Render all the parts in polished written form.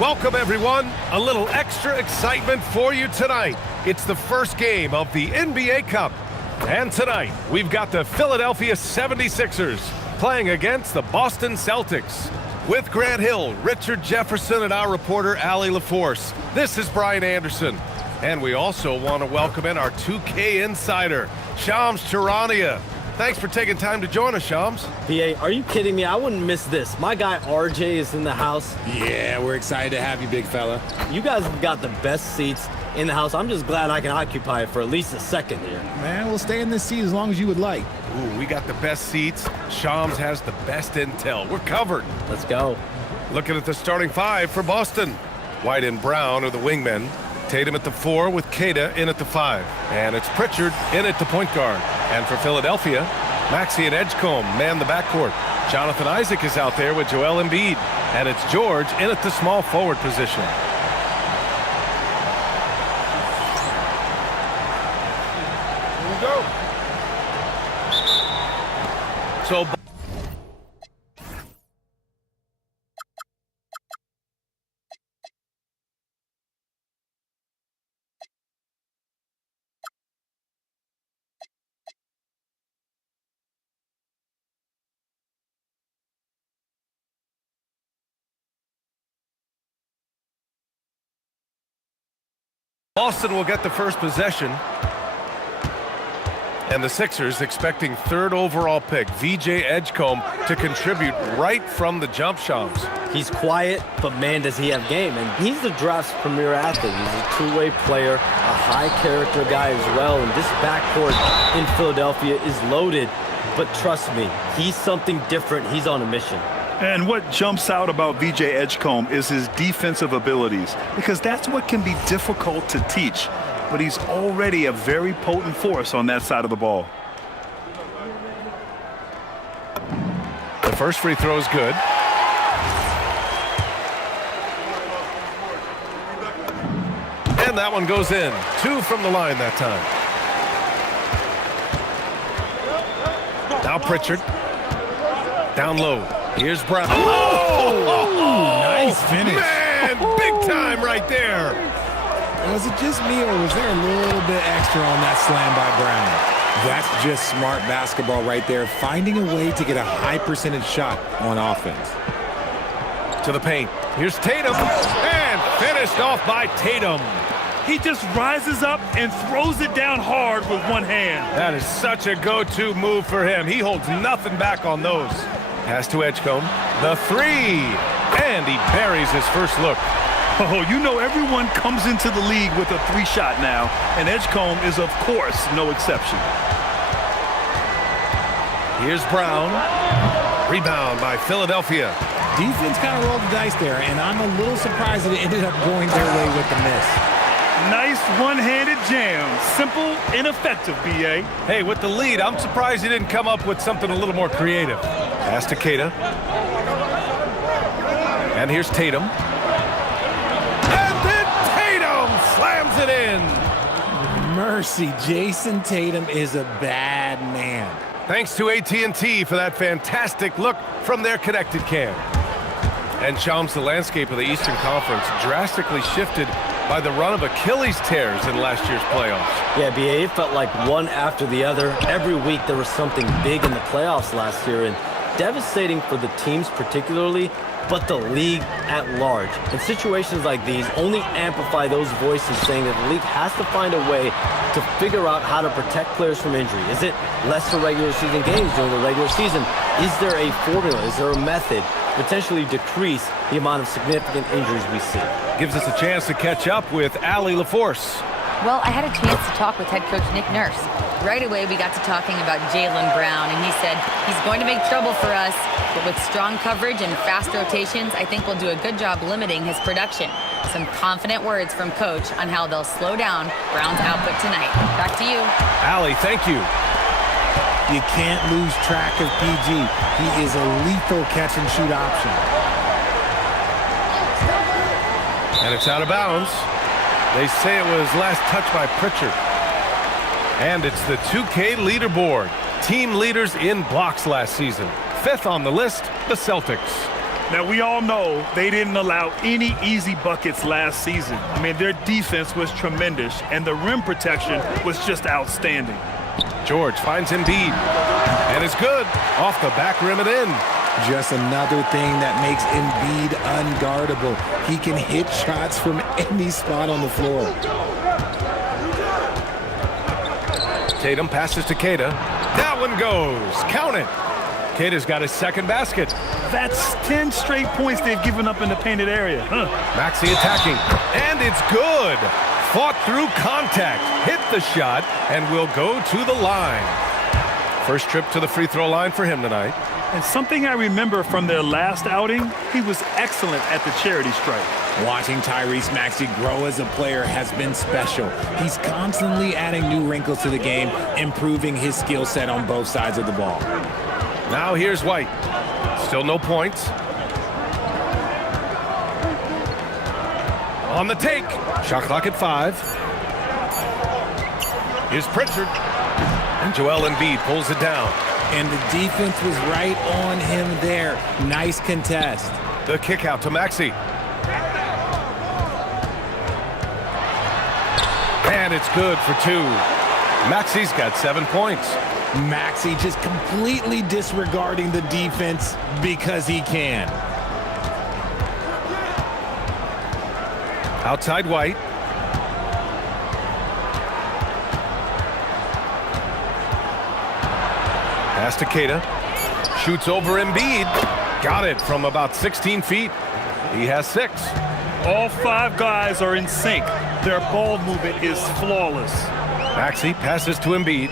Welcome, everyone. A little extra excitement for you tonight. It's the first game of the NBA Cup. And tonight, we've got the Philadelphia 76ers playing against the Boston Celtics. With Grant Hill, Richard Jefferson, and our reporter, Allie LaForce, this is Brian Anderson. And we also want to welcome in our 2K insider, Shams Charania. Thanks for taking time to join us, Shams. PA, are you kidding me? I wouldn't miss this. My guy RJ is in the house. Yeah, we're excited to have you, big fella. You guys have got the best seats in the house. I'm just glad I can occupy it for at least a second here. Man, we'll stay in this seat as long as you would like. Ooh, we got the best seats. Shams has the best intel. We're covered. Let's go. Looking at the starting five for Boston. White and Brown are the wingmen. Tatum at the 4 with Queta in at the 5. And it's Pritchard in at the point guard. And for Philadelphia, Maxey and Edgecombe man the backcourt. Jonathan Isaac is out there with Joel Embiid. And it's George in at the small forward position. Here we go. So Boston will get the first possession. And the Sixers expecting third overall pick, VJ Edgecombe, to contribute right from the jump shots. He's quiet, but man, does he have game. And he's the draft's premier athlete. He's a two-way player, a high-character guy as well. And this backcourt in Philadelphia is loaded. But trust me, he's something different. He's on a mission. And what jumps out about VJ Edgecombe is his defensive abilities, because that's what can be difficult to teach. But he's already a very potent force on that side of the ball. The first free throw is good. And that one goes in. 2 from the line that time. Now Pritchard. Down low. Here's Brown. Oh! Nice finish. Man, big time right there. Was it just me, or was there a little bit extra on that slam by Brown? That's just smart basketball right there, finding a way to get a high percentage shot on offense. To the paint. Here's Tatum. And finished off by Tatum. He just rises up and throws it down hard with one hand. That is such a go-to move for him. He holds nothing back on those. Pass to Edgecombe. The 3. And he buries his first look. Oh, you know everyone comes into the league with a 3-shot now, and Edgecombe is, of course, no exception. Here's Brown. Rebound by Philadelphia. Defense kind of rolled the dice there, and I'm a little surprised that it ended up going their way with the miss. Nice one-handed jam. Simple and effective, B.A. Hey, with the lead, I'm surprised he didn't come up with something a little more creative. Pass to Queta. And here's Tatum. And then Tatum slams it in. Mercy, Jason Tatum is a bad man. Thanks to AT&T for that fantastic look from their connected cam. And Shams, the landscape of the Eastern Conference drastically shifted by the run of Achilles tears in last year's playoffs. Yeah, BA, it felt like one after the other. Every week there was something big in the playoffs last year, and devastating for the teams particularly, but the league at large. And situations like these only amplify those voices saying that the league has to find a way to figure out how to protect players from injury. Is it lesser regular season games during the regular season? Is there a formula? Is there a method to potentially decrease the amount of significant injuries we see? Gives us a chance to catch up with Allie LaForce. Well, I had a chance to talk with head coach Nick Nurse. Right away, we got to talking about Jaylen Brown, and he said he's going to make trouble for us, but with strong coverage and fast rotations, I think we'll do a good job limiting his production. Some confident words from Coach on how they'll slow down Brown's output tonight. Back to you. Allie, thank you. You can't lose track of PG. He is a lethal catch-and-shoot option. And it's out of bounds. They say it was last touched by Pritchard. And it's the 2K leaderboard. Team leaders in blocks last season. 5th on the list, the Celtics. Now, we all know they didn't allow any easy buckets last season. I mean, their defense was tremendous, and the rim protection was just outstanding. George finds Embiid, and it's good. Off the back rim and in. Just another thing that makes Embiid unguardable. He can hit shots from any spot on the floor. Tatum passes to Queta. That one goes. Count it. Queta's got his second basket. That's 10 straight points they've given up in the painted area. Maxey attacking, and it's good. Fought through contact, hit the shot, and will go to the line. First trip to the free throw line for him tonight. And something I remember from their last outing, he was excellent at the charity stripe. Watching Tyrese Maxey grow as a player has been special. He's constantly adding new wrinkles to the game, improving his skill set on both sides of the ball. Now here's White. Still no points. On the take. Shot clock at 5. Here's Pritchard. And Joel Embiid pulls it down. And the defense was right on him there. Nice contest. The kick out to Maxey. And it's good for 2. Maxey's got 7 points. Maxey just completely disregarding the defense because he can. Outside White. Pass to Queta. Shoots over Embiid. Got it from about 16 feet. He has 6. All 5 guys are in sync. Their ball movement is flawless. Maxey passes to Embiid.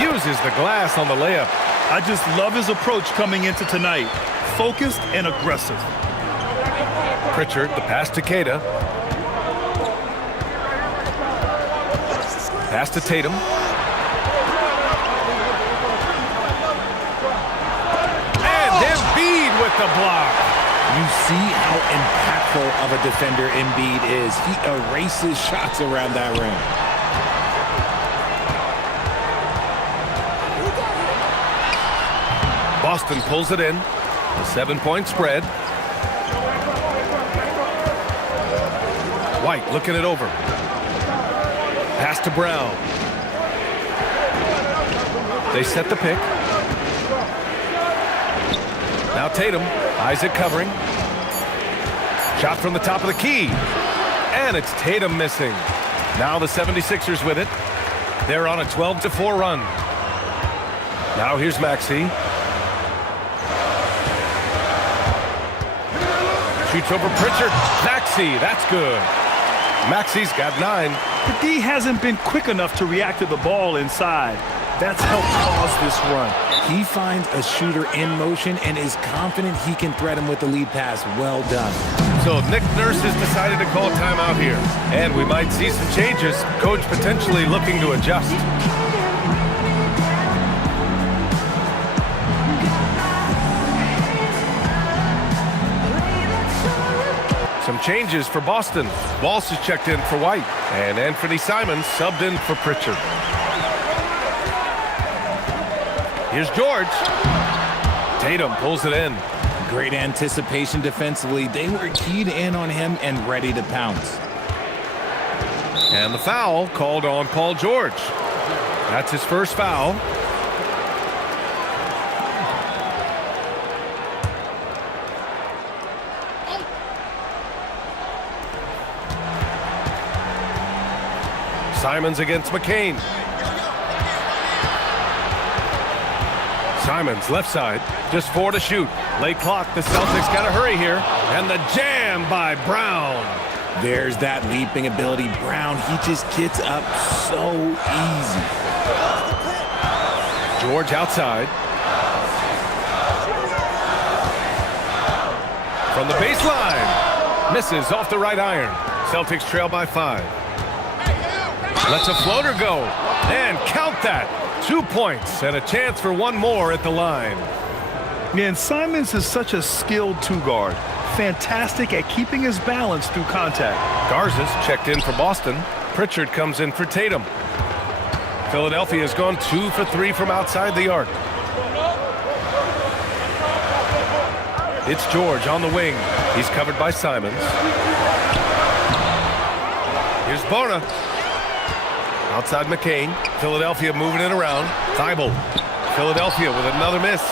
Uses the glass on the layup. I just love his approach coming into tonight. Focused and aggressive. Pritchard, the pass to Queta. Pass to Tatum. And Embiid with the block. You see how impactful of a defender Embiid is. He erases shots around that rim. Boston pulls it in. A 7-point spread. White looking it over. Pass to Brown. They set the pick. Now Tatum. Isaac covering. Shot from the top of the key. And it's Tatum missing. Now the 76ers with it. They're on a 12-4 run. Now here's Maxey. Shoots over Pritchard. Maxey, that's good. Maxey's got 9. The D hasn't been quick enough to react to the ball inside. That's helped cause this run. He finds a shooter in motion and is confident he can thread him with the lead pass. Well done. So Nick Nurse has decided to call timeout here. And we might see some changes. Coach potentially looking to adjust. Some changes for Boston. Walsh is checked in for White. And Anthony Simons subbed in for Pritchard. Here's George. Tatum pulls it in. Great anticipation defensively. They were keyed in on him and ready to pounce. And the foul called on Paul George. That's his first foul. Simons against McCain. Simons left side, just 4 to shoot. Late clock, the Celtics got to hurry here. And the jam by Brown. There's that leaping ability. Brown, he just gets up so easy. George outside. From the baseline. Misses off the right iron. Celtics trail by 5. Lets a floater go. And count that. 2 points and a chance for one more at the line. And Simons is such a skilled 2 guard. Fantastic at keeping his balance through contact. Garza's checked in for Boston. Pritchard comes in for Tatum. Philadelphia has gone 2 for 3 from outside the arc. It's George on the wing. He's covered by Simons. Here's Bona. Outside McCain. Philadelphia moving it around. Thibault. Philadelphia with another miss.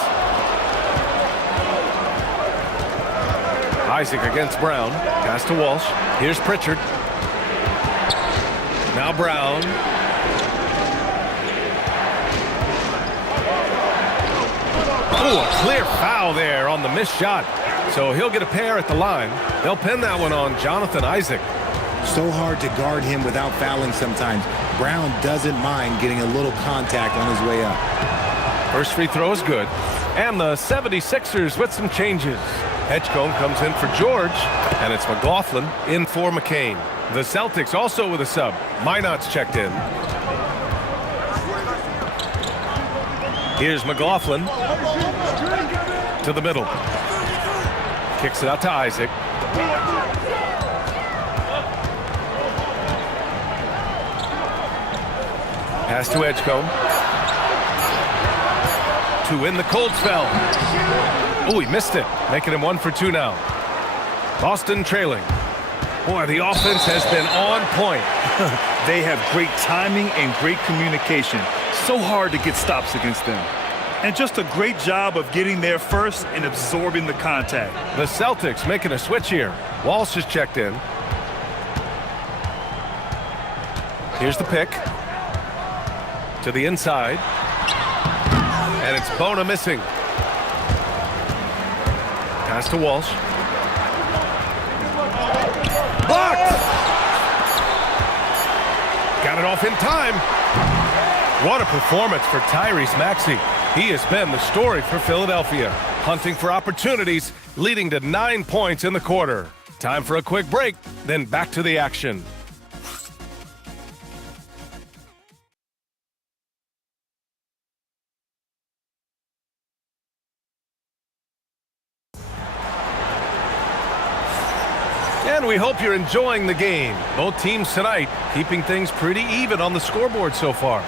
Isaac against Brown. Pass to Walsh. Here's Pritchard. Now Brown. Oh, a clear foul there on the missed shot. So he'll get a pair at the line. They'll pin that one on Jonathan Isaac. So hard to guard him without fouling sometimes. Brown doesn't mind getting a little contact on his way up. First free throw is good. And the 76ers with some changes. Edgecombe comes in for George, and it's McLaughlin in for McCain. The Celtics also with a sub. Minot's checked in. Here's McLaughlin to the middle. Kicks it out to Isaac. Pass to Edgecombe. To win the cold spell. Oh, he missed it, making him 1 for 2 now. Boston trailing. Boy, the offense has been on point. They have great timing and great communication. So hard to get stops against them. And just a great job of getting there first and absorbing the contact. The Celtics making a switch here. Walsh is checked in. Here's the pick. To the inside. And it's Bona missing. Pass to Walsh. Blocked! Got it off in time. What a performance for Tyrese Maxey. He has been the story for Philadelphia, hunting for opportunities, leading to 9 points in the quarter. Time for a quick break, then back to the action. And we hope you're enjoying the game. Both teams tonight keeping things pretty even on the scoreboard so far.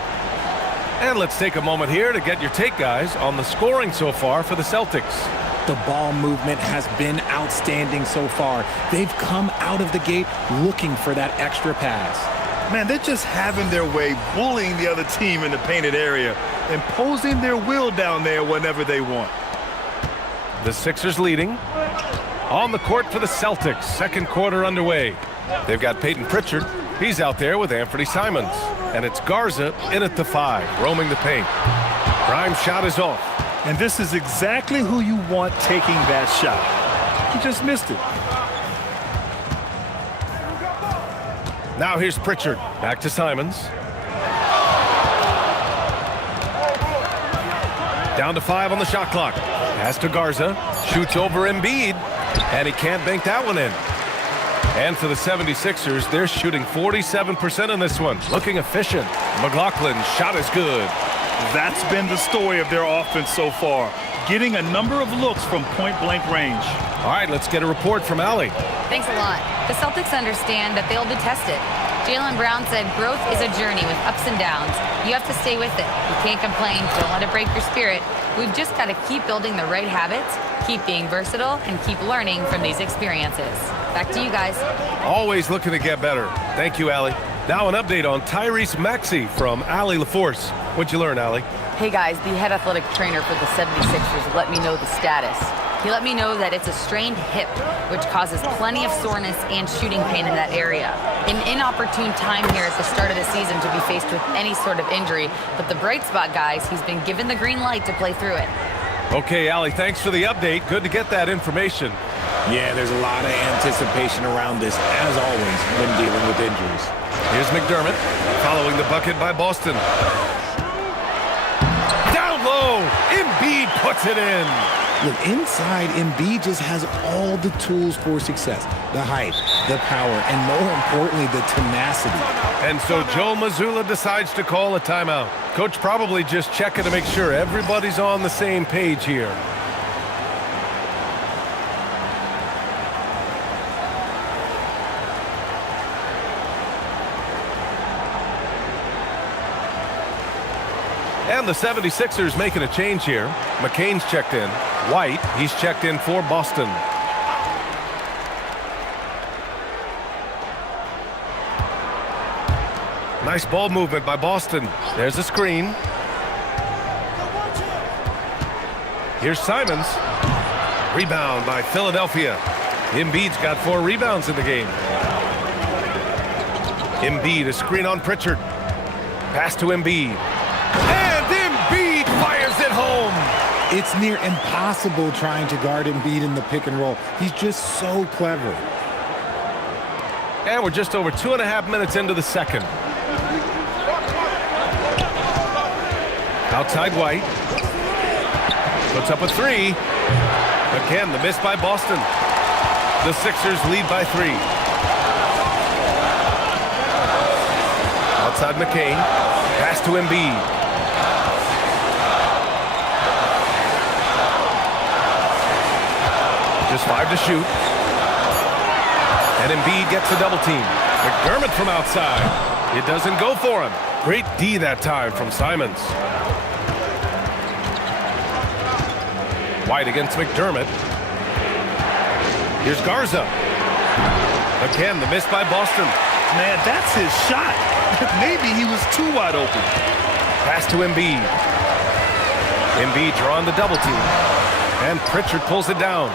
And let's take a moment here to get your take, guys, on the scoring so far for the Celtics. The ball movement has been outstanding so far. They've come out of the gate looking for that extra pass. Man, they're just having their way, bullying the other team in the painted area, imposing their will down there whenever they want. The Sixers leading. On the court for the Celtics, second quarter underway. They've got Peyton Pritchard. He's out there with Anthony Simons. And it's Garza in at the 5, roaming the paint. Prime shot is off. And this is exactly who you want taking that shot. He just missed it. Now here's Pritchard. Back to Simons. Down to 5 on the shot clock. Pass to Garza. Shoots over Embiid. And he can't bank that one in. And for the 76ers, they're shooting 47% in this one. Looking efficient. McLaughlin's shot is good. That's been the story of their offense so far. Getting a number of looks from point-blank range. All right, let's get a report from Allie. Thanks a lot. The Celtics understand that they'll be tested. Jaylen Brown said growth is a journey with ups and downs. You have to stay with it. You can't complain. Don't let it break your spirit. We've just got to keep building the right habits, keep being versatile, and keep learning from these experiences. Back to you guys. Always looking to get better. Thank you, Allie. Now an update on Tyrese Maxey from Allie LaForce. What'd you learn, Allie? Hey guys, the head athletic trainer for the 76ers let me know the status. He let me know that it's a strained hip, which causes plenty of soreness and shooting pain in that area. An inopportune time here at the start of the season to be faced with any sort of injury, but the bright spot, guys, he's been given the green light to play through it. Okay, Allie, thanks for the update. Good to get that information. Yeah, there's a lot of anticipation around this, as always, when dealing with injuries. Here's McDermott, following the bucket by Boston. Down low, Embiid puts it in. Look, inside, Embiid just has all the tools for success. The height, the power, and more importantly, the tenacity. And so Joe Mazzulla decides to call a timeout. Coach probably just checking to make sure everybody's on the same page here. And the 76ers making a change here. McCain's checked in. White, he's checked in for Boston. Nice ball movement by Boston. There's a screen. Here's Simons. Rebound by Philadelphia. Embiid's got 4 rebounds in the game. Embiid, a screen on Pritchard. Pass to Embiid. And Embiid fires it home. It's near impossible trying to guard Embiid in the pick and roll. He's just so clever. And we're just over 2.5 minutes into the second. Outside White. Puts up a 3. Again, the miss by Boston. The Sixers lead by 3. Outside McCain. Pass to Embiid. Just 5 to shoot. And Embiid gets the double team. McDermott from outside. It doesn't go for him. Great D that time from Simons. White against McDermott. Here's Garza. Again, the miss by Boston. Man, that's his shot. Maybe he was too wide open. Pass to Embiid. Embiid drawing the double team. And Pritchard pulls it down.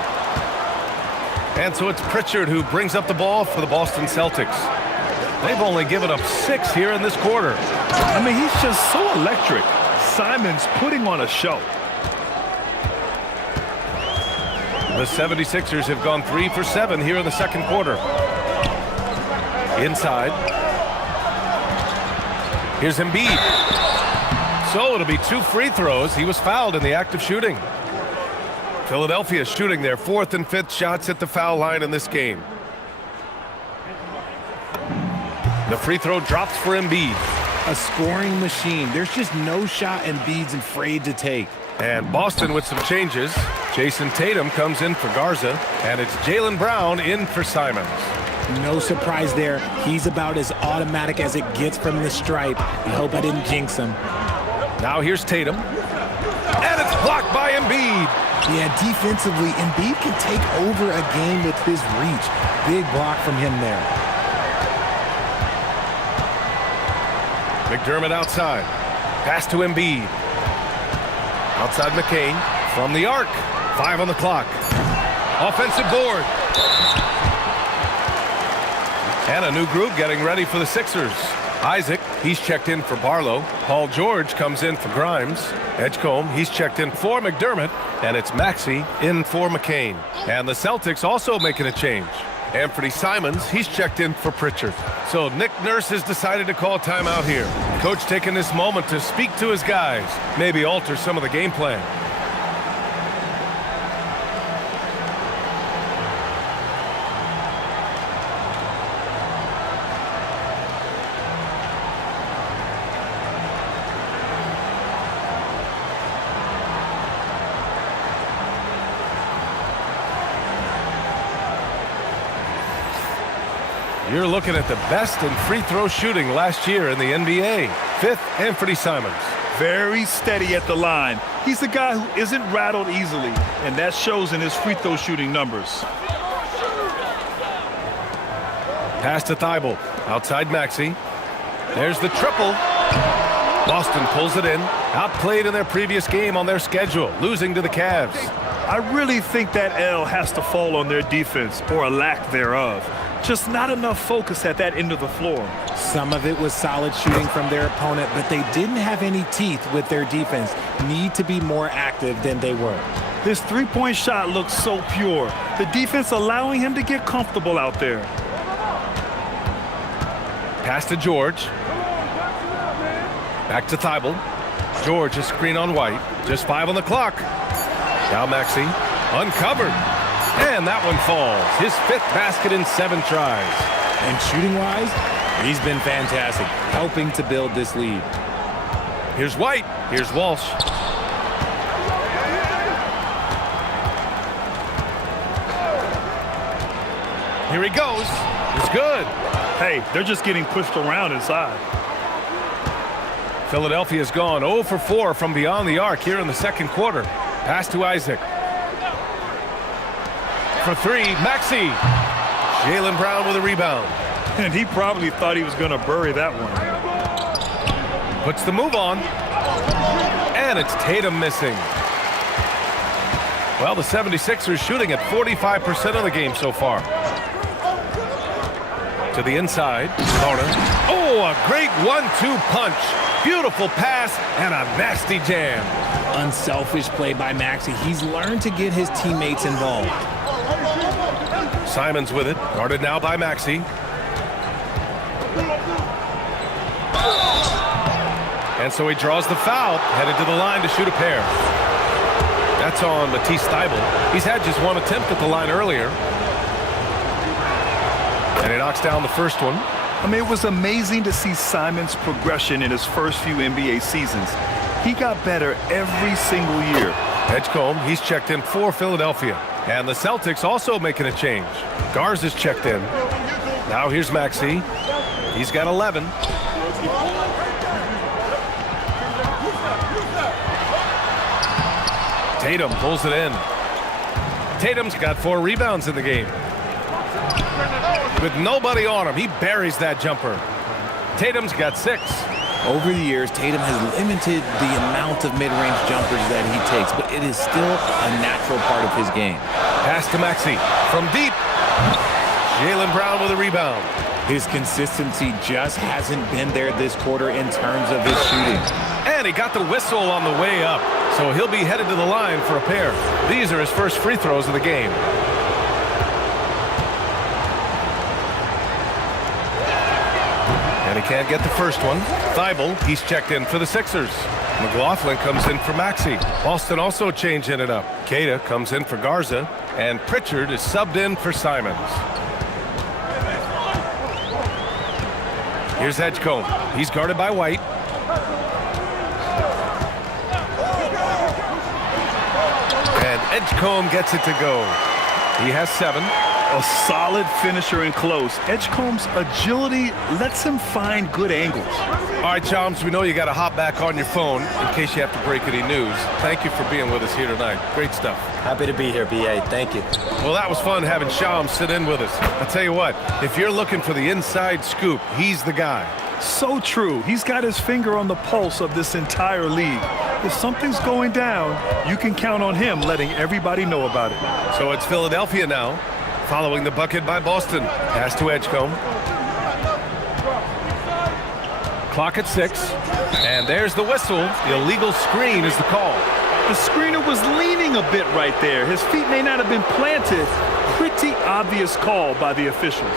And so it's Pritchard who brings up the ball for the Boston Celtics. They've only given up 6 here in this quarter. I mean, he's just so electric. Simons putting on a show. The 76ers have gone 3 for 7 here in the second quarter. Inside. Here's Embiid. So it'll be 2 free throws. He was fouled in the act of shooting. Philadelphia shooting their 4th and 5th shots at the foul line in this game. The free throw drops for Embiid. A scoring machine. There's just no shot Embiid's afraid to take. And Boston with some changes. Jason Tatum comes in for Garza, and it's Jaylen Brown in for Simons. No surprise there. He's about as automatic as it gets from the stripe. I hope I didn't jinx him. Now here's Tatum. And it's blocked by Embiid. Yeah, defensively, Embiid can take over a game with his reach. Big block from him there. McDermott outside. Pass to Embiid. Outside McCain. From the arc. 5 on the clock. Offensive board. And a new group getting ready for the Sixers. Isaac, he's checked in for Barlow. Paul George comes in for Grimes. Edgecombe, he's checked in for McDermott. And it's Maxey in for McCain. And the Celtics also making a change. Anthony Simons, he's checked in for Pritchard. So Nick Nurse has decided to call timeout here. Coach taking this moment to speak to his guys. Maybe alter some of the game plan. You're looking at the best in free throw shooting last year in the NBA. 5th, Anthony Simons. Very steady at the line. He's a guy who isn't rattled easily, and that shows in his free throw shooting numbers. Pass to Thibault. Outside Maxey. There's the triple. Boston pulls it in. Outplayed in their previous game on their schedule, losing to the Cavs. I really think that L has to fall on their defense, or a lack thereof. Just not enough focus at that end of the floor. Some of it was solid shooting from their opponent, but they didn't have any teeth with their defense. Need to be more active than they were. His three-point shot looks so pure. The defense allowing him to get comfortable out there. Pass to George. Back to Thibault. George, a screen on White. Just 5 on the clock. Now Maxey. Uncovered. And that one falls. His 5th basket in 7 tries. And shooting-wise, he's been fantastic, helping to build this lead. Here's White. Here's Walsh. Here he goes. It's good. Hey, they're just getting pushed around inside. Philadelphia's gone 0 for 4 from beyond the arc here in the second quarter. Pass to Isaac. For 3, Maxey. Jaylen Brown with a rebound. And he probably thought he was going to bury that one. Puts the move on. And it's Tatum missing. Well, the 76ers shooting at 45% of the game so far. To the inside. Corner. Oh, a great 1-2 punch. Beautiful pass and a nasty jam. Unselfish play by Maxey. He's learned to get his teammates involved. Simons with it. Guarded now by Maxey. And so he draws the foul. Headed to the line to shoot a pair. That's on Matisse Thybulle. He's had just one attempt at the line earlier. And he knocks down the first one. I mean, it was amazing to see Simon's progression in his first few NBA seasons. He got better every single year. Edgecombe, he's checked in for Philadelphia. And the Celtics also making a change. Garza's checked in. Now here's Maxey. He's got 11. Tatum pulls it in. Tatum's got 4 rebounds in the game. With nobody on him, he buries that jumper. Tatum's got 6. Over the years, Tatum has limited the amount of mid-range jumpers that he takes, but it is still a natural part of his game. Pass to Maxey from deep. Jaylen Brown with a rebound. His consistency just hasn't been there this quarter in terms of his shooting. And he got the whistle on the way up, so he'll be headed to the line for a pair. These are his first free throws of the game. And he can't get the first one. Thybulle, he's checked in for the Sixers. McLaughlin comes in for Maxey. Boston also changing it up. Queta comes in for Garza. And Pritchard is subbed in for Simons. Here's Edgecombe. He's guarded by White. And Edgecombe gets it to go. He has 7. A solid finisher in close. Edgecombe's agility lets him find good angles. All right, Chums, we know you got to hop back on your phone in case you have to break any news. Thank you for being with us here tonight. Great stuff. Happy to be here, BA. Thank you. Well, that was fun having Shams sit in with us. I'll tell you what, if you're looking for the inside scoop, he's the guy. So true. He's got his finger on the pulse of this entire league. If something's going down, you can count on him letting everybody know about it. So it's Philadelphia now, following the bucket by Boston. Pass to Edgecombe. Clock at 6. And there's the whistle. The illegal screen is the call. The screener was leaning a bit right there. His feet may not have been planted. Pretty obvious call by the officials.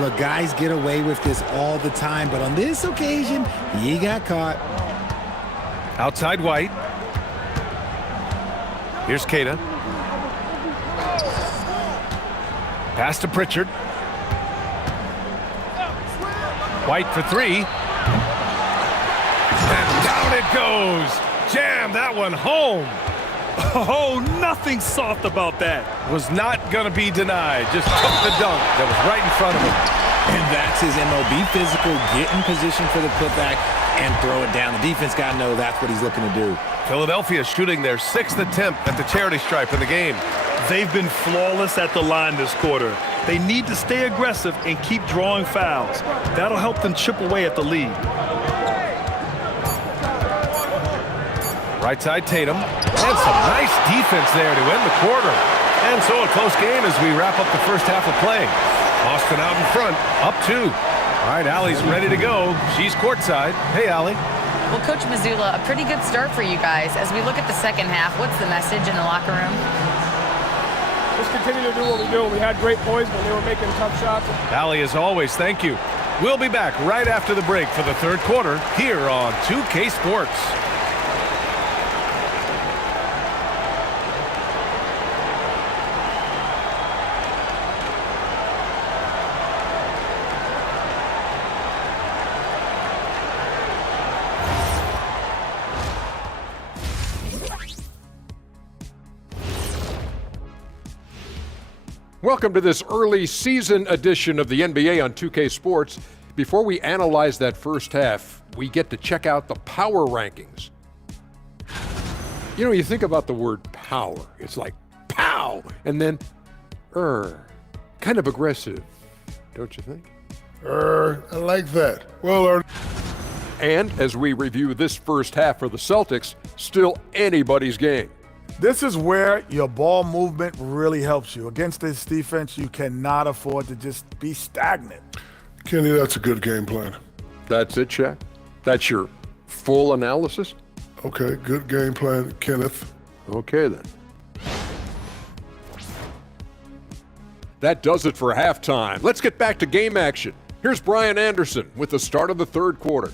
Look, guys get away with this all the time, but on this occasion, he got caught. Outside White. Here's Queta. Pass to Pritchard. White for 3. And down it goes. Jam that one home. Oh, nothing soft about that. Was not going to be denied. Just took the dunk that was right in front of him. And that's his MLB physical. Get in position for the putback and throw it down. The defense got to know that's what he's looking to do. Philadelphia shooting their 6th attempt at the charity stripe in the game. They've been flawless at the line this quarter. They need to stay aggressive and keep drawing fouls. That'll help them chip away at the lead. Right side Tatum. And some nice defense there to end the quarter. And so a close game as we wrap up the first half of play. Boston out in front, up 2. All right, Allie's ready to go. She's courtside. Hey, Allie. Well, Coach Mazzulla, a pretty good start for you guys. As we look at the second half, what's the message in the locker room? Just continue to do what we do. We had great poise when they were making tough shots. Allie, as always, thank you. We'll be back right after the break for the third quarter here on 2K Sports. Welcome to this early season edition of the NBA on 2K Sports. Before we analyze that first half, we get to check out the power rankings. You know, you think about the word power, it's like pow, and then kind of aggressive, don't you think? I like that. Well, And as we review this first half for the Celtics, still anybody's game. This is where your ball movement really helps you. Against this defense, you cannot afford to just be stagnant. Kenny, that's a good game plan. That's it, Shaq? That's your full analysis? Okay, good game plan, Kenneth. Okay, then. That does it for halftime. Let's get back to game action. Here's Brian Anderson with the start of the third quarter.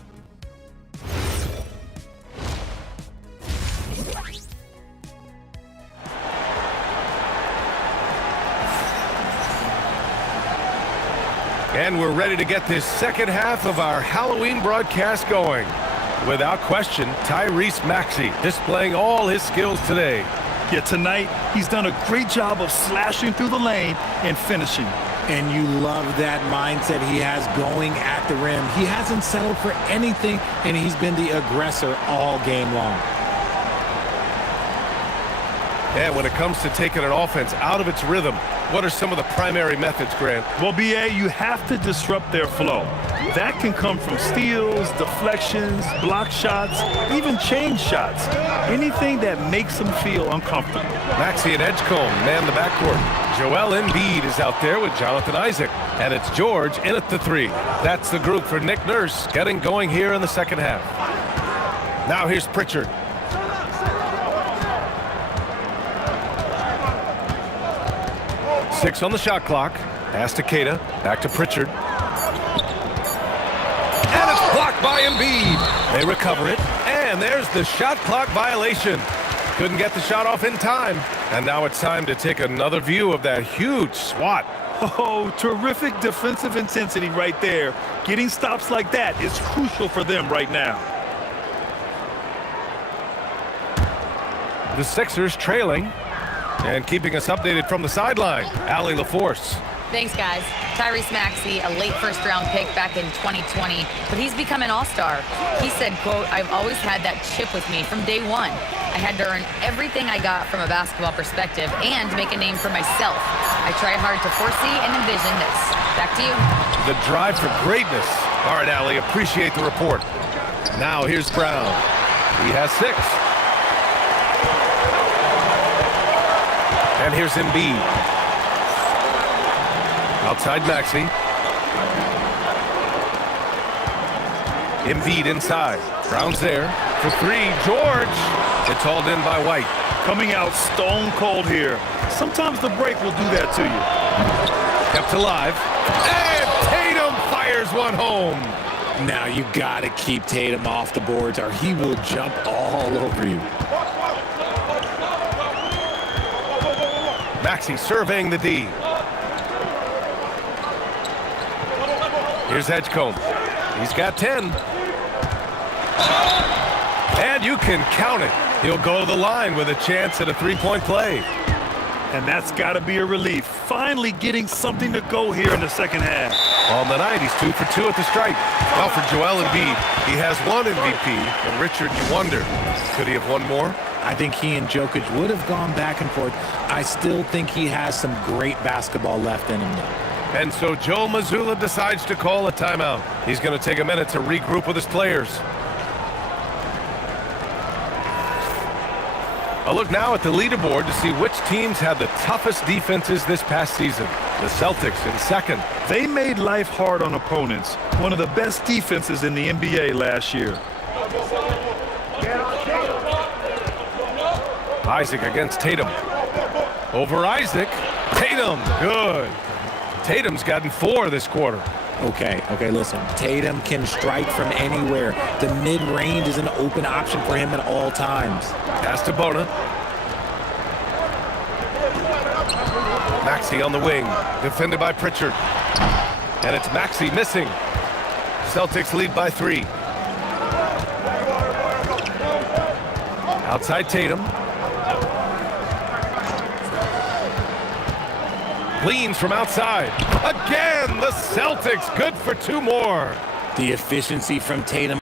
And we're ready to get this second half of our Halloween broadcast going. Without question, Tyrese Maxey displaying all his skills today. Yeah, tonight he's done a great job of slashing through the lane and finishing. And you love that mindset he has going at the rim. He hasn't settled for anything, and he's been the aggressor all game long. And when it comes to taking an offense out of its rhythm, what are some of the primary methods, Grant? Well, BA, you have to disrupt their flow. That can come from steals, deflections, block shots, even change shots. Anything that makes them feel uncomfortable. Maxey and Edgecombe man the backcourt. Joel Embiid is out there with Jonathan Isaac. And it's George in at the three. That's the group for Nick Nurse getting going here in the second half. Now here's Pritchard. Six on the shot clock. Pass to Keita. Back to Pritchard. And it's blocked by Embiid. They recover it. And there's the shot clock violation. Couldn't get the shot off in time. And now it's time to take another view of that huge swat. Oh, terrific defensive intensity right there. Getting stops like that is crucial for them right now. The Sixers trailing. And keeping us updated from the sideline, Allie LaForce. Thanks, guys. Tyrese Maxey, a late first-round pick back in 2020, but he's become an all-star. He said, quote, "I've always had that chip with me from day one. I had to earn everything I got from a basketball perspective and make a name for myself. I try hard to foresee and envision this." Back to you. The drive for greatness. All right, Allie, appreciate the report. Now here's Brown. He has 6. And here's Embiid. Outside Maxey. Embiid inside. Brown's there for 3. George. It's hauled in by White. Coming out stone cold here. Sometimes the break will do that to you. Kept alive. And Tatum fires one home. Now you got to keep Tatum off the boards or he will jump all over you. Maxey surveying the D. Here's Edgecombe. He's got 10. And you can count it. He'll go to the line with a chance at a three-point play. And that's got to be a relief. Finally getting something to go here in the second half. On the night, he's 2 for 2 at the stripe. Well, for Joel Embiid, he has 1 MVP. And Richard, you wonder, could he have won more? I think he and Jokic would have gone back and forth. I still think he has some great basketball left in him, though. And so Joe Mazzulla decides to call a timeout. He's going to take a minute to regroup with his players. A look now at the leaderboard to see which teams had the toughest defenses this past season. The Celtics in second. They made life hard on opponents. One of the best defenses in the NBA last year. Isaac against Tatum. Over Isaac. Tatum, good. Tatum's gotten 4 this quarter. Okay, listen. Tatum can strike from anywhere. The mid-range is an open option for him at all times. Pass to Bona. Maxey on the wing. Defended by Pritchard. And it's Maxey missing. Celtics lead by 3. Outside Tatum. Leans from outside. Again, the Celtics good for 2 more. The efficiency from Tatum.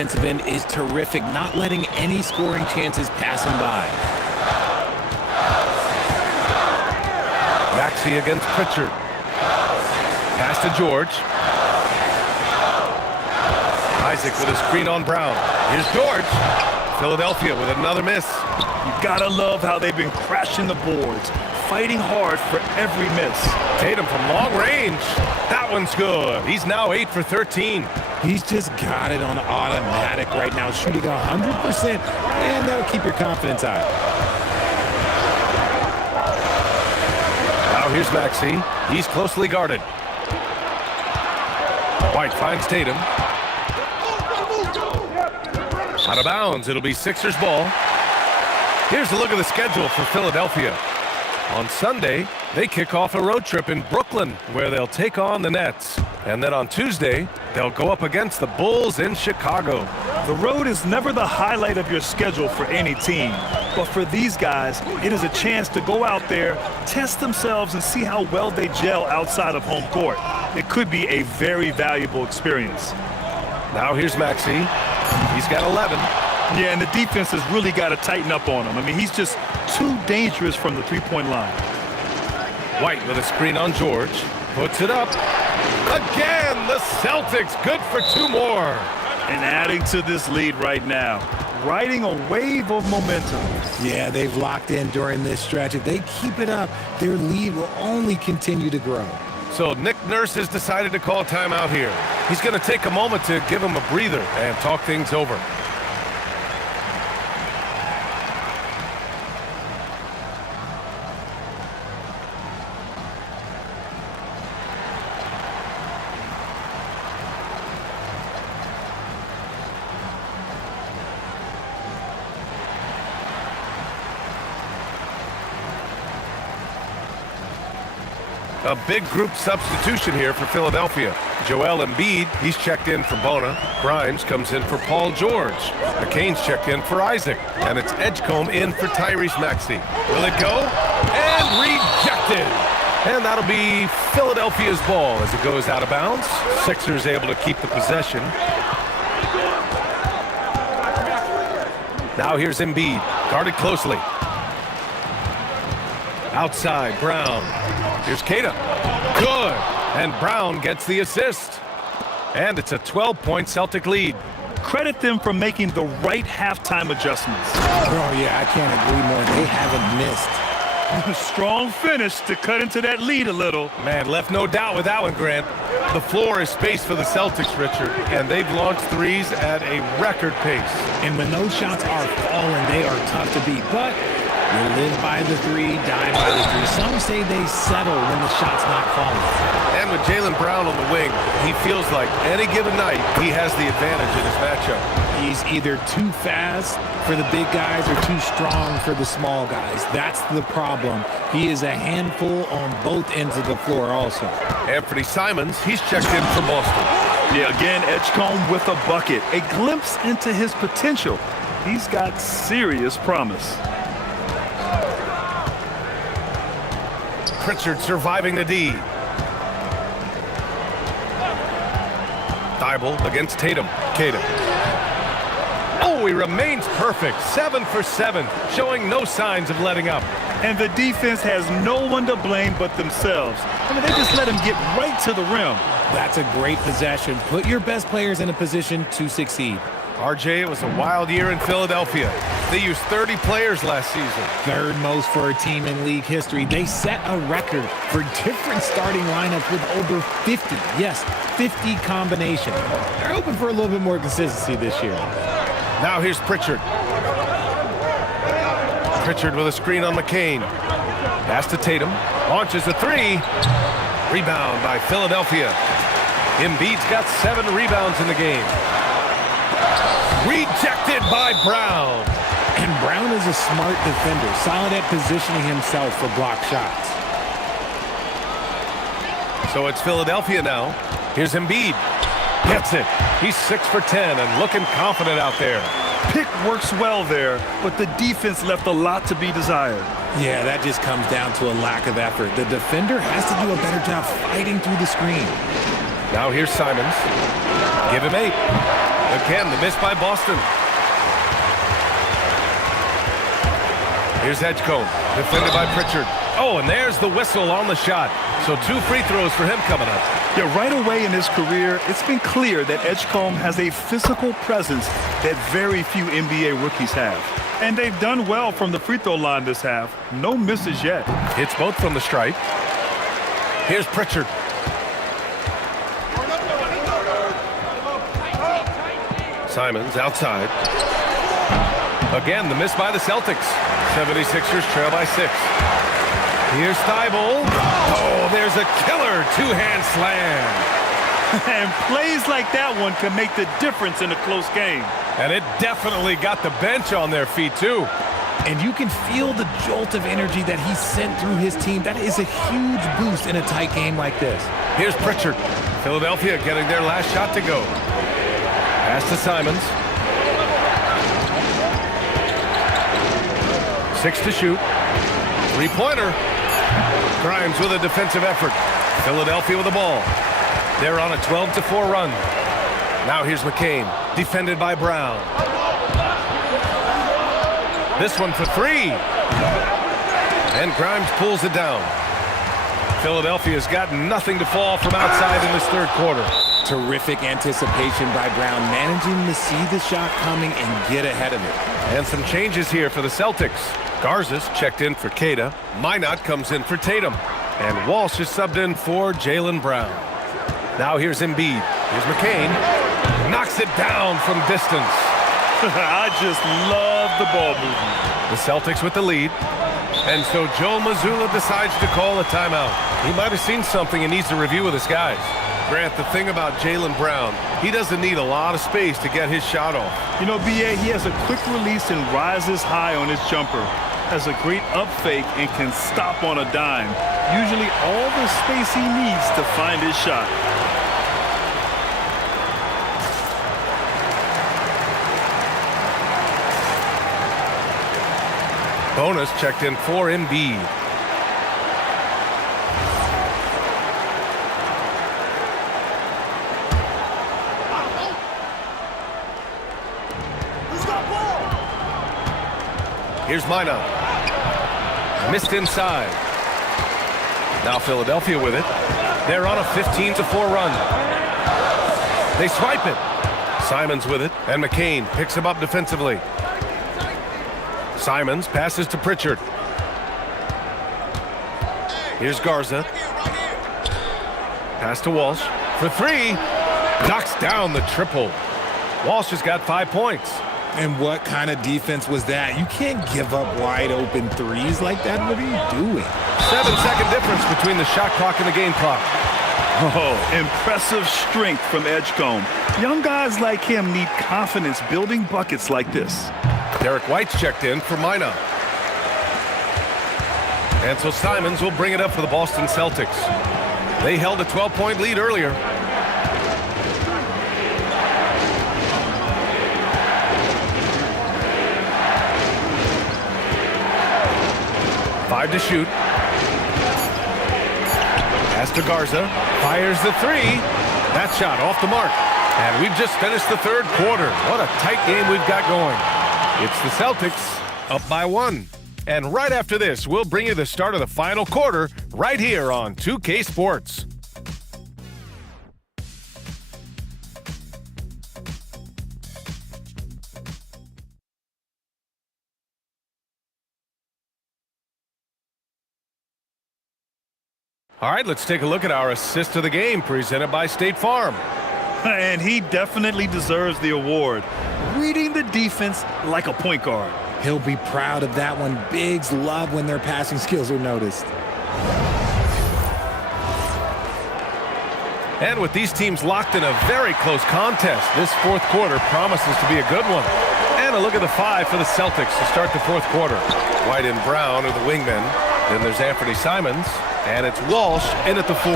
defensive end is terrific, not letting any scoring chances pass him by. Maxey against Pritchard. Pass to George. Isaac with a screen on Brown. Here's George. Philadelphia with another miss. You gotta love how they've been crashing the boards, fighting hard for every miss. Tatum from long range. That one's good. He's now 8 for 13. He's just got it on automatic right now, shooting 100%, and that'll keep your confidence high. Now here's Maxey. He's closely guarded. White finds Tatum. Out of bounds. It'll be Sixers ball. Here's a look at the schedule for Philadelphia. On Sunday, they kick off a road trip in Brooklyn, where they'll take on the Nets. And then on Tuesday, they'll go up against the Bulls in Chicago. The road is never the highlight of your schedule for any team. But for these guys, it is a chance to go out there, test themselves, and see how well they gel outside of home court. It could be a very valuable experience. Now here's Maxey. He's got 11. Yeah, and the defense has really got to tighten up on him. I mean, he's just too dangerous from the three-point line. White with a screen on George. Puts it up. Again, the Celtics good for 2 more. And adding to this lead right now, riding a wave of momentum. Yeah, they've locked in during this stretch. If they keep it up, their lead will only continue to grow. So Nick Nurse has decided to call timeout here. He's going to take a moment to give him a breather and talk things over. A big group substitution here for Philadelphia. Joel Embiid, he's checked in for Bona. Grimes comes in for Paul George. McCain's checked in for Isaac. And it's Edgecombe in for Tyrese Maxey. Will it go? And rejected. And that'll be Philadelphia's ball as it goes out of bounds. Sixers able to keep the possession. Now here's Embiid, guarded closely. Outside, Brown. Here's Kata. Good. And Brown gets the assist. And it's a 12-point Celtic lead. Credit them for making the right halftime adjustments. Oh, yeah, I can't agree more. They haven't missed. Strong finish to cut into that lead a little. Man, left no doubt with that one, Grant. The floor is spaced for the Celtics, Richard, and they've launched threes at a record pace. And when those shots are falling, they are tough to beat. But you live by the three, die by the three. Some say they settle when the shot's not falling. And with Jaylen Brown on the wing, he feels like any given night he has the advantage in his matchup. He's either too fast for the big guys or too strong for the small guys. That's the problem. He is a handful on both ends of the floor also. Anthony Simons, he's checked in for Boston. Yeah, again, Edgecombe with a bucket. A glimpse into his potential. He's got serious promise. Pritchard surviving the D. Thibault against Tatum. Tatum. Oh, he remains perfect. 7 for 7, showing no signs of letting up. And the defense has no one to blame but themselves. I mean, they just let him get right to the rim. That's a great possession. Put your best players in a position to succeed. RJ, it was a wild year in Philadelphia. They used 30 players last season. Third most for a team in league history. They set a record for different starting lineups with over 50. Yes, 50 combinations. They're hoping for a little bit more consistency this year. Now here's Pritchard. Pritchard with a screen on McCain. Pass to Tatum. Launches a three. Rebound by Philadelphia. Embiid's got 7 rebounds in the game. Rejected by Brown. And Brown is a smart defender, solid at positioning himself for block shots. So it's Philadelphia now. Here's Embiid. Gets it. He's 6 for 10 and looking confident out there. Pick works well there, but the defense left a lot to be desired. Yeah, that just comes down to a lack of effort. The defender has to do a better job fighting through the screen. Now here's Simons. Give him 8. Again, the miss by Boston. Here's Edgecombe, defended by Pritchard. Oh, and there's the whistle on the shot. So 2 free throws for him coming up. Yeah, right away in his career, it's been clear that Edgecombe has a physical presence that very few NBA rookies have. And they've done well from the free throw line this half. No misses yet. Hits both from the stripe. Here's Pritchard. Simons outside. Again, the miss by the Celtics. 76ers trail by 6. Here's Thibault. Oh, there's a killer two-hand slam. And plays like that one can make the difference in a close game. And it definitely got the bench on their feet, too. And you can feel the jolt of energy that he sent through his team. That is a huge boost in a tight game like this. Here's Pritchard. Philadelphia getting their last shot to go. Pass to Simons. 6 to shoot. 3-pointer. Grimes with a defensive effort. Philadelphia with the ball. They're on a 12-4 run. Now here's McCain, defended by Brown. This one for 3. And Grimes pulls it down. Philadelphia's got nothing to fall from outside in this third quarter. Terrific anticipation by Brown, managing to see the shot coming and get ahead of it. And some changes here for the Celtics. Garza's checked in for Queta. Minot comes in for Tatum. And Walsh is subbed in for Jaylen Brown. Now here's Embiid. Here's McCain. Knocks it down from distance. I just love the ball movement. The Celtics with the lead. And so Joe Mazzulla decides to call a timeout. He might have seen something and needs to review with his guys. Grant, the thing about Jaylen Brown, he doesn't need a lot of space to get his shot off. You know, B.A., he has a quick release and rises high on his jumper. Has a great up fake and can stop on a dime. Usually all the space he needs to find his shot. Bonus checked in for Embiid. Here's Minot. Missed inside. Now Philadelphia with it. They're on a 15-4 run. They swipe it. Simons with it, and McCain picks him up defensively. Simons passes to Pritchard. Here's Garza. Pass to Walsh for 3. Knocks down the triple. Walsh has got 5 points. And what kind of defense was that? You can't give up wide open threes like that. What are you doing? 7-second difference between the shot clock and the game clock. Oh, impressive strength from Edgecombe. Young guys like him need confidence building buckets like this. Derek White's checked in for Minot. And so Simons will bring it up for the Boston Celtics. They held a 12-point lead earlier. Five to shoot. Pass to Garza. Fires the 3. That shot off the mark. And we've just finished the third quarter. What a tight game we've got going. It's the Celtics up by 1. And right after this, we'll bring you the start of the final quarter right here on 2K Sports. All right, let's take a look at our assist of the game presented by State Farm. And he definitely deserves the award. Reading the defense like a point guard. He'll be proud of that one. Bigs love when their passing skills are noticed. And with these teams locked in a very close contest, this fourth quarter promises to be a good one. And a look at the 5 for the Celtics to start the fourth quarter. White and Brown are the wingmen. Then there's Anthony Simons. And it's Walsh in at the 4.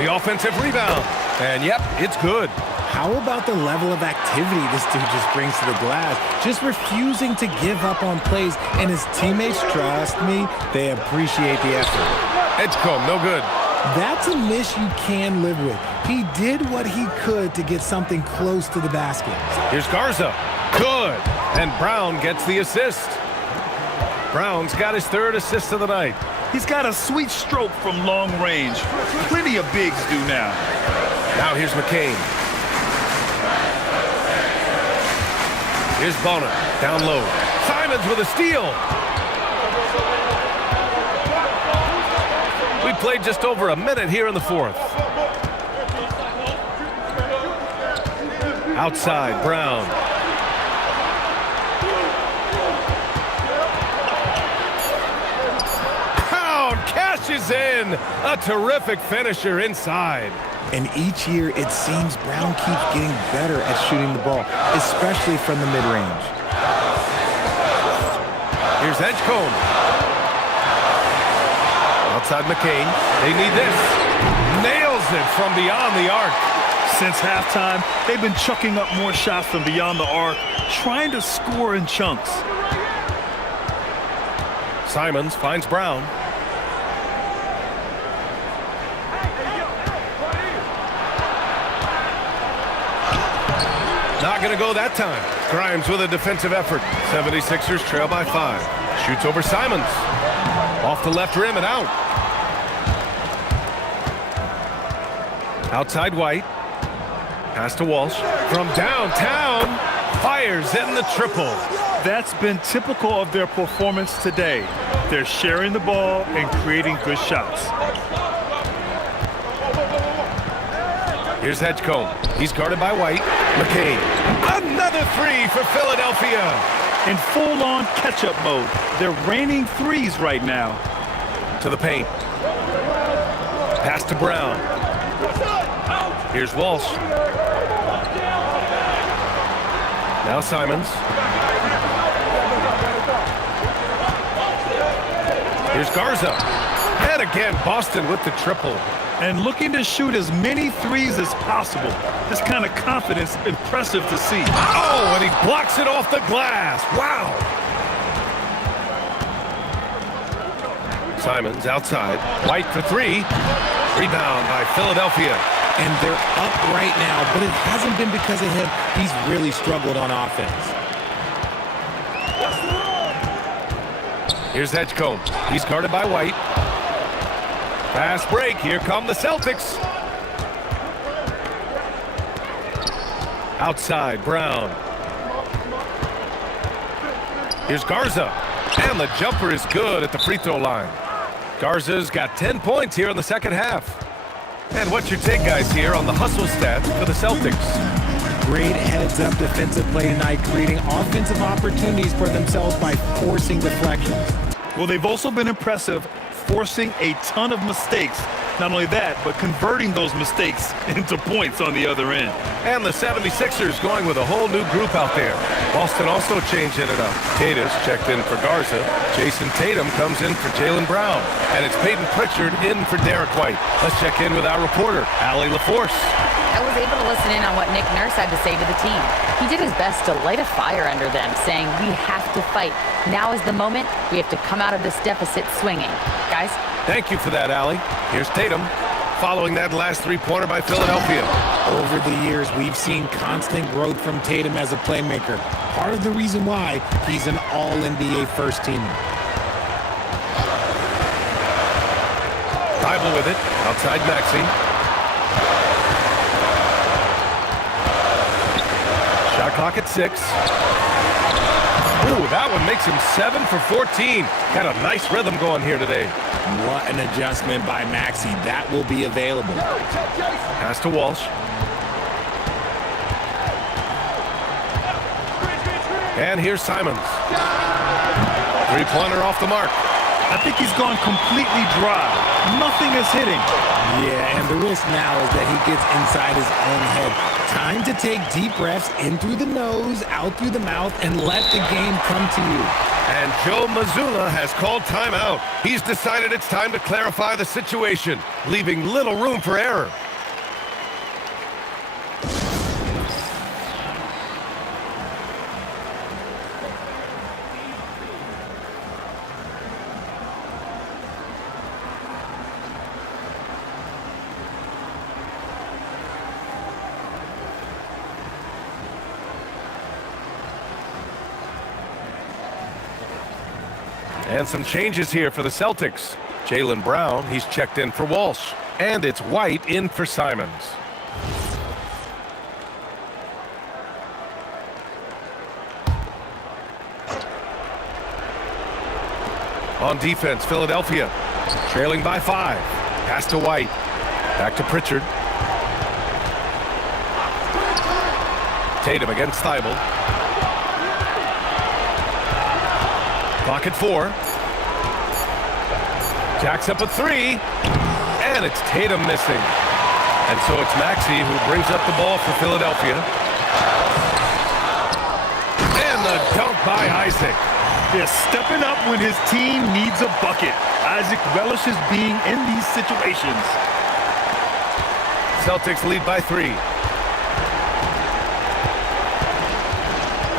The offensive rebound. And yep, it's good. How about the level of activity this dude just brings to the glass? Just refusing to give up on plays. And his teammates, trust me, they appreciate the effort. Edgecombe, no good. That's a miss you can live with. He did what he could to get something close to the basket. Here's Garza. Good. And Brown gets the assist. Brown's got his 3rd assist of the night. He's got a sweet stroke from long range. Plenty of bigs do now. Now here's McCain. Here's Bonner. Down low. Simons with a steal. We played just over a minute here in the 4th. Outside, Brown. Brown cashes in. A terrific finisher inside. And each year, it seems Brown keeps getting better at shooting the ball, especially from the mid-range. Here's Edgecombe. Outside McCain. They need this. Nails it from beyond the arc. Since halftime, they've been chucking up more shots from beyond the arc, trying to score in chunks. Simons finds Brown. Not going to go that time. Grimes with a defensive effort. 76ers trail by 5. Shoots over Simons. Off the left rim and out. Outside White. Pass to Walsh. From downtown. Fires in the triple. That's been typical of their performance today. They're sharing the ball and creating good shots. Here's Edgecombe. He's guarded by White. McCain. Another 3 for Philadelphia. In full-on catch-up mode, they're raining threes right now. To the paint. Pass to Brown. Here's Walsh. Now Simons. Here's Garza. And again, Boston with the triple. And looking to shoot as many threes as possible. This kind of confidence, impressive to see. Oh, and he blocks it off the glass. Wow. Simons outside. White for 3. Rebound by Philadelphia. And they're up right now, but it hasn't been because of him. He's really struggled on offense. Here's Edgecombe. He's guarded by White. Fast break. Here come the Celtics. Outside, Brown. Here's Garza. And the jumper is good at the free throw line. Garza's got 10 points here in the second half. And what's your take, guys, here on the hustle stats for the Celtics? Great heads-up defensive play tonight, creating offensive opportunities for themselves by forcing deflections. Well, they've also been impressive, forcing a ton of mistakes. Not only that, but converting those mistakes into points on the other end. And the 76ers going with a whole new group out there. Boston also changing it up. Tatus checked in for Garza. Jason Tatum comes in for Jaylen Brown. And it's Peyton Pritchard in for Derek White. Let's check in with our reporter, Allie LaForce. I was able to listen in on what Nick Nurse had to say to the team. He did his best to light a fire under them, saying, we have to fight. Now is the moment. We have to come out of this deficit swinging. Guys? Thank you for that, Allie. Here's Tatum, following that last three-pointer by Philadelphia. Over the years, we've seen constant growth from Tatum as a playmaker. Part of the reason why he's an all-NBA first teamer. Bible with it, outside Maxey. Shot clock at 6. Ooh, that one makes him 7 for 14. Got a nice rhythm going here today. What an adjustment by Maxey. That will be available. Pass to Walsh. And here's Simons. Three-pointer off the mark. I think he's gone completely dry. Nothing is hitting. Yeah, and the risk now is that he gets inside his own head. Time to take deep breaths in through the nose, out through the mouth, and let the game come to you. And Joe Mazzulla has called timeout. He's decided it's time to clarify the situation, leaving little room for error. And some changes here for the Celtics. Jaylen Brown, he's checked in for Walsh. And it's White in for Simons. On defense, Philadelphia trailing by 5. Pass to White. Back to Pritchard. Tatum against Thibault. Clock at 4. Jacks up a 3. And it's Tatum missing. And so it's Maxey who brings up the ball for Philadelphia. And the dunk by Isaac. Yeah, stepping up when his team needs a bucket. Isaac relishes being in these situations. Celtics lead by 3.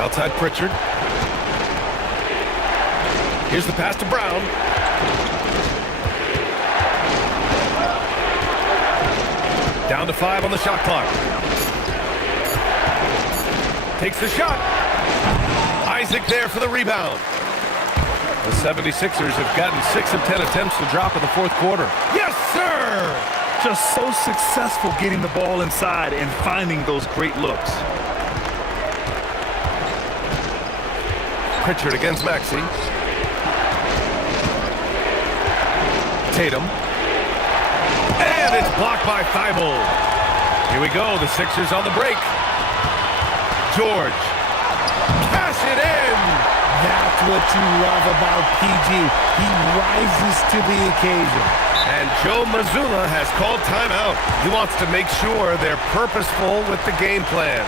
Outside Pritchard. Here's the pass to Brown. Down to 5 on the shot clock. Takes the shot. Isaac there for the rebound. The 76ers have gotten 6 of 10 attempts to drop in the fourth quarter. Yes, sir! Just so successful getting the ball inside and finding those great looks. Pritchard against Maxey. Tatum. And it's blocked by Thibault. Here we go, the Sixers on the break. George. Cash it in! That's what you love about PG. He rises to the occasion. And Joe Mazzulla has called timeout. He wants to make sure they're purposeful with the game plan.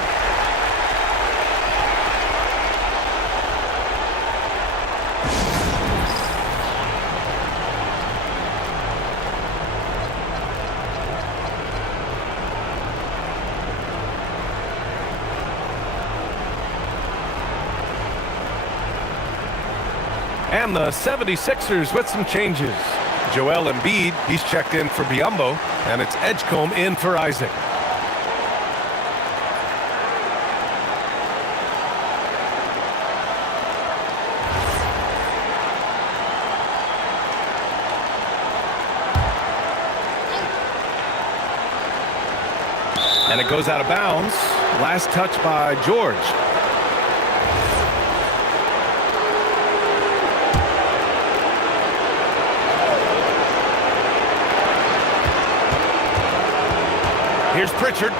And the 76ers with some changes. Joel Embiid, he's checked in for Biyombo, and it's Edgecombe in for Isaac. And it goes out of bounds. Last touch by George. Here's Pritchard.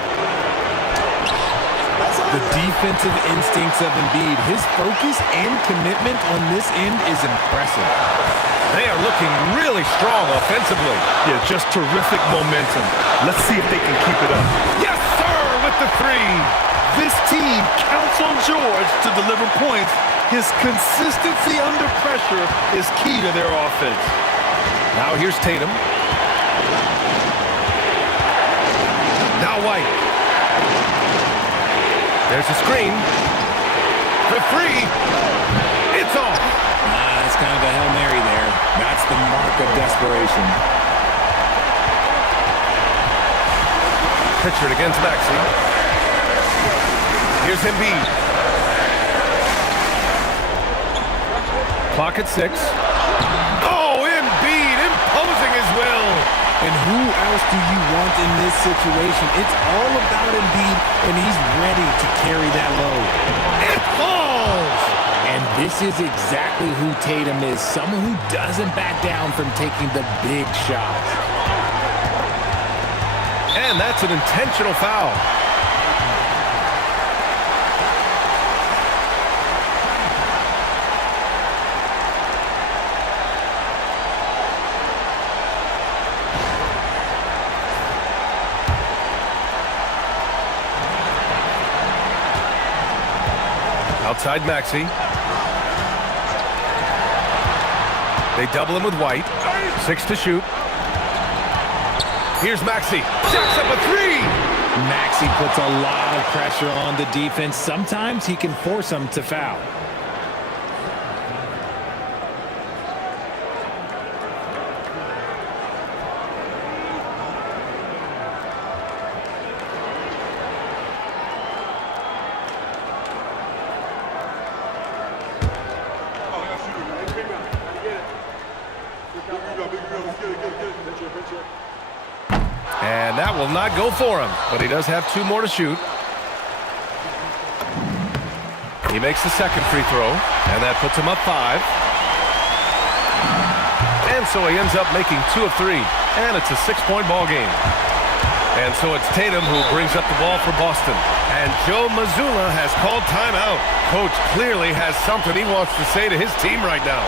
The defensive instincts of Embiid, his focus and commitment on this end is impressive. They are looking really strong offensively. Yeah, just terrific momentum. Let's see if they can keep it up. Yes, sir, with the 3. This team counts on George to deliver points. His consistency under pressure is key to their offense. Now here's Tatum. Now White. There's a screen. For 3. It's off. That's kind of a Hail Mary there. That's the mark of desperation. Pritchard against Maxey. Here's Embiid. Clock at 6. Oh, Embiid imposing his will. And who else do you want in this situation? It's all about Embiid, and he's ready to carry that load. It falls! And this is exactly who Tatum is, someone who doesn't back down from taking the big shots. And that's an intentional foul. Outside Maxey. They double him with White. 6 to shoot. Here's Maxey. Jacks up a 3. Maxey puts a lot of pressure on the defense. Sometimes he can force them to foul. And that will not go for him, but he does have 2 more to shoot. He makes the second free throw, and that puts him up 5. And so he ends up making 2 of 3, and it's a 6-point ball game. And so it's Tatum who brings up the ball for Boston. And Joe Mazzulla has called timeout. Coach clearly has something he wants to say to his team right now.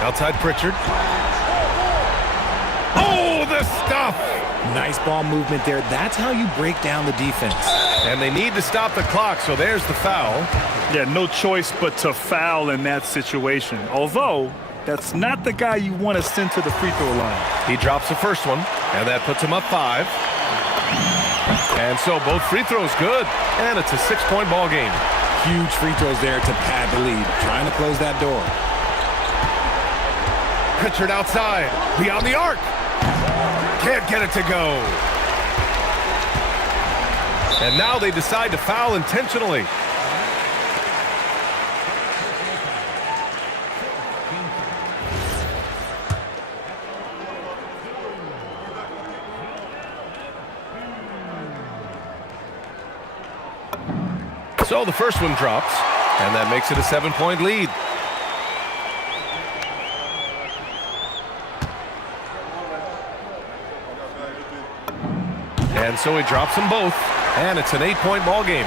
Outside Pritchard. Oh, the stuff! Nice ball movement there. That's how you break down the defense. And they need to stop the clock, so there's the foul. Yeah, no choice but to foul in that situation. Although, that's not the guy you want to send to the free throw line. He drops the first one, and that puts him up 5. And so both free throws good, and it's a 6-point ball game. Huge free throws there to pad the lead. Trying to close that door. Pritchard outside, beyond the arc. Can't get it to go. And now they decide to foul intentionally. So the first one drops, and that makes it a 7-point lead. And so he drops them both, and it's an 8-point ball game.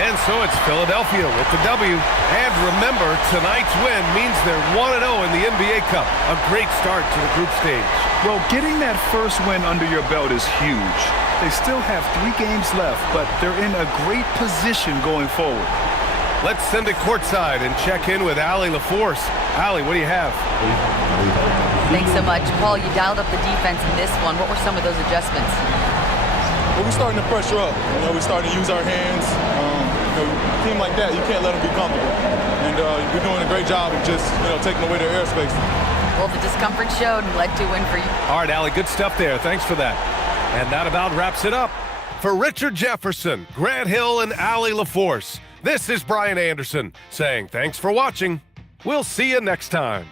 And so it's Philadelphia with the W. And remember, tonight's win means they're 1-0 in the NBA Cup. A great start to the group stage. Well, getting that first win under your belt is huge. They still have 3 games left, but they're in a great position going forward. Let's send it courtside and check in with Allie LaForce. Allie, what do you have? Thanks so much. Paul, you dialed up the defense in this one. What were some of those adjustments? Well, we're starting to pressure up. We're starting to use our hands. A team like that, you can't let them be comfortable. And we're doing a great job of just, taking away their airspace. Well, the discomfort showed and led to a win for you. All right, Allie, good stuff there. Thanks for that. And that about wraps it up. For Richard Jefferson, Grant Hill, and Allie LaForce, this is Brian Anderson saying thanks for watching. We'll see you next time.